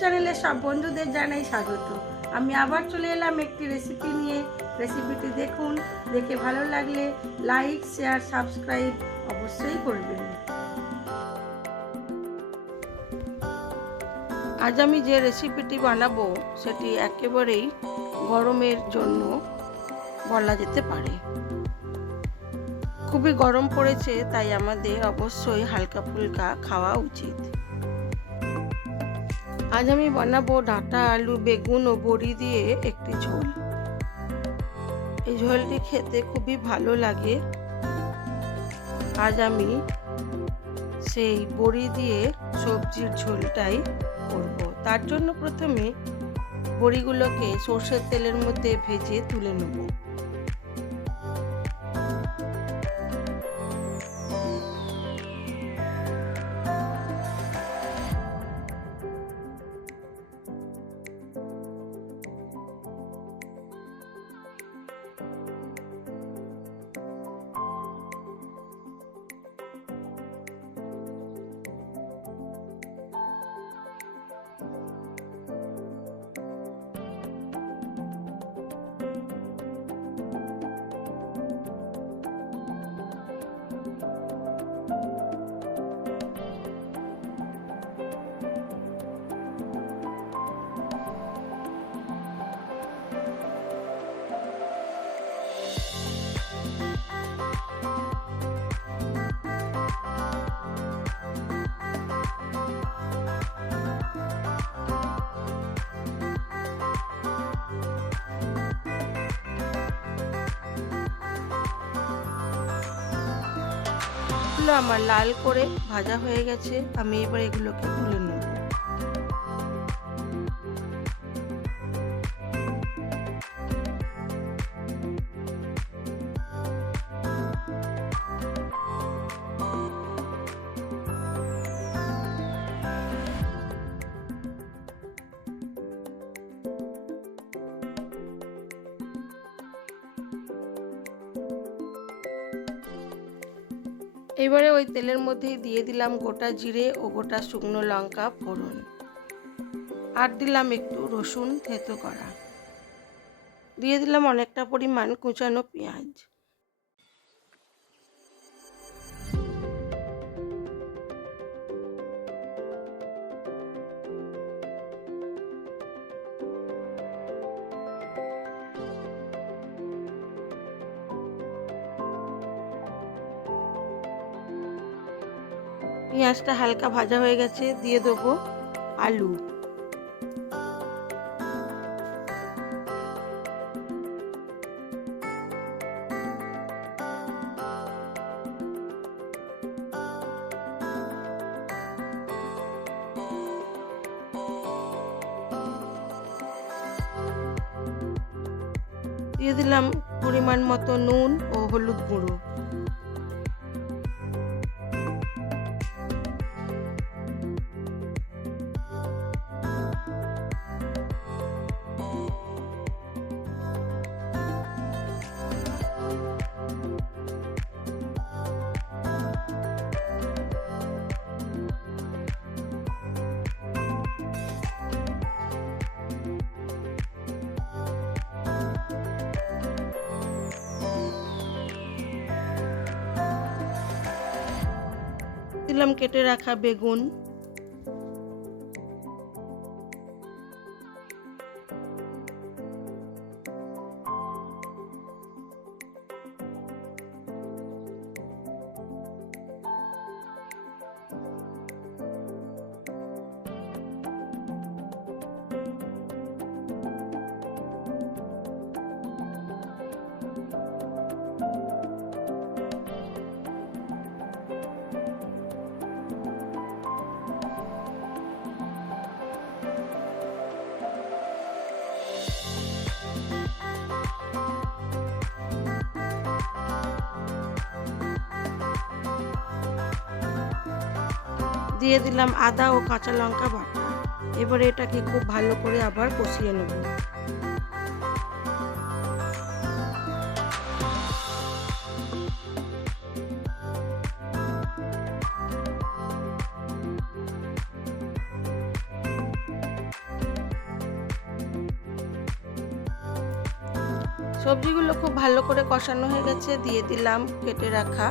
চ্যানেলে সব বন্ধুদের জানাই স্বাগত। আমি আবার চলে এলাম একটি রেসিপি নিয়ে। রেসিপিটি দেখুন, দেখে ভালো লাগলে লাইক শেয়ার সাবস্ক্রাইব অবশ্যই করবেন। আজ আমি যে রেসিপিটি বানাবো, সেটি একেবারেই গরমের জন্য বলা যেতে পারে। খুবই গরম পড়েছে, তাই আমাদের অবশ্যই হালকা ফুলকা খাওয়া উচিত। আজ আমি বানাবো ডাঁটা, আলু, বেগুন ও বড়ি দিয়ে একটি ঝোল। এই ঝোলটি খেতে খুবই ভালো লাগে। আজ আমি সেই বড়ি দিয়ে সবজির ঝোলটাই করব। তার জন্য প্রথমে বড়িগুলোকে সর্ষের তেলের মধ্যে ভেজে তুলে নেব। আমার লাল করে ভাজা হয়ে গেছে। আমি এবার এগুলোকে তুলে এবারে ওই তেলের মধ্যে দিয়ে দিলাম গোটা জিরে ও গোটা শুকনো লঙ্কা ফোড়ন। আর দিলাম একটু রসুন থেতো করা। দিয়ে দিলাম অনেকটা পরিমাণ কুচানো পেঁয়াজ। পেঁয়াজটা হালকা ভাজা হয়ে গেছে, দিয়ে দেবো আলু। দিয়ে দিলাম পরিমাণ মতো নুন ও হলুদ গুঁড়ো। দিলাম কেটে রাখা বেগুন। দিয়ে দিলাম আদা ও কাঁচা লঙ্কা বাটা। এবারে এটাকে খুব ভালো করে আবার কষিয়ে নেব। সবজিগুলো খুব ভালো করে কষানো হয়ে গেছে। দিয়ে দিলাম কেটে রাখা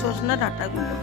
সজনা ডাটাগুলো।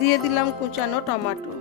দিয়ে দিলাম কুচানো টমেটো।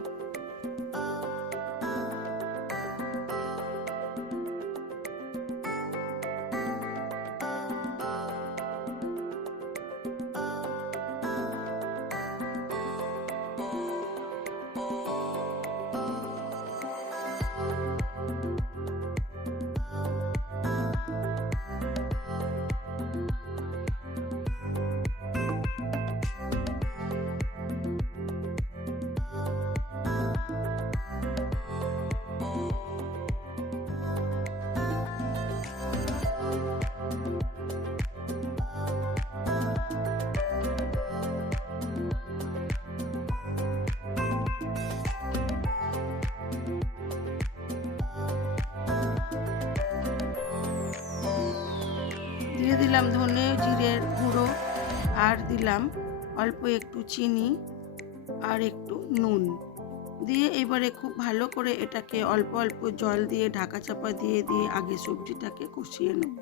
দিলাম ধনে জিরের গুঁড়ো আর দিলাম অল্প একটু চিনি আর একটু নুন। দিয়ে এবারে খুব ভালো করে এটাকে অল্প অল্প জল দিয়ে ঢাকা চাপা দিয়ে দিয়ে আগে সবজিটাকে কষিয়ে নেব।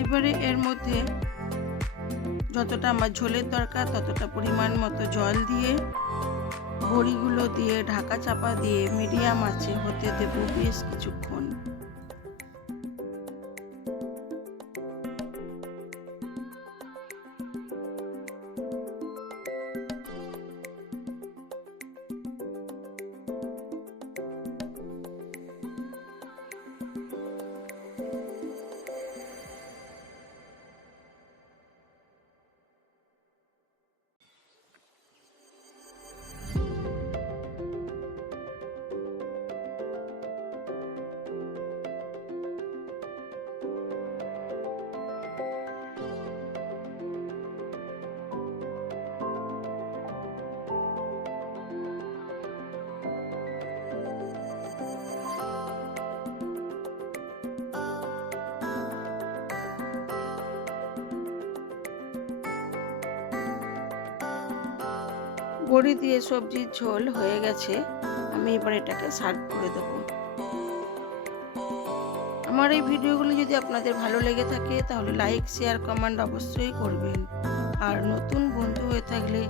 এবারে এর মধ্যে যতটা আমার ঝোলের দরকার, ততটা পরিমাণ মতো জল দিয়ে, বড়িগুলো দিয়ে ঢাকা চাপা দিয়ে মিডিয়াম আছে হতে দেবো বেশ কিছুক্ষণ। বড়ি দিয়ে সবজির ঝোল হয়ে গেছে, আমি এবার এটাকে সার্ভ করে দেব। আমার এই ভিডিওগুলি যদি আপনাদের ভালো লেগে থাকে, তাহলে লাইক শেয়ার কমেন্ট অবশ্যই করবেন। আর নতুন বন্ধু হয়ে থাকলে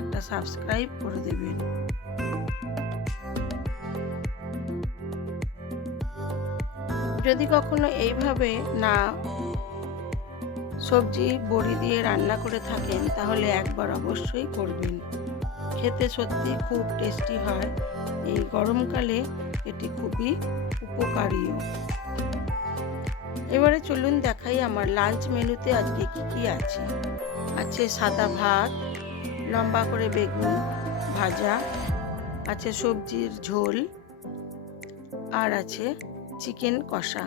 একটা সাবস্ক্রাইব করে দেবেন। যদি কখনো এইভাবে না সবজি, বড়ি দিয়ে রান্না করে থাকেন, তাহলে একবার অবশ্যই করবেন। খেতে সত্যি খুব টেস্টি হয়। এই গরমকালে এটি খুবই উপকারীও। এবারে চলুন দেখাই আমার লাঞ্চ মেনুতে আজকে কি কি আছে। আছে সাদা ভাত, লম্বা করে বেগুন ভাজা, আছে সবজির ঝোল, আর আছে চিকেন কষা।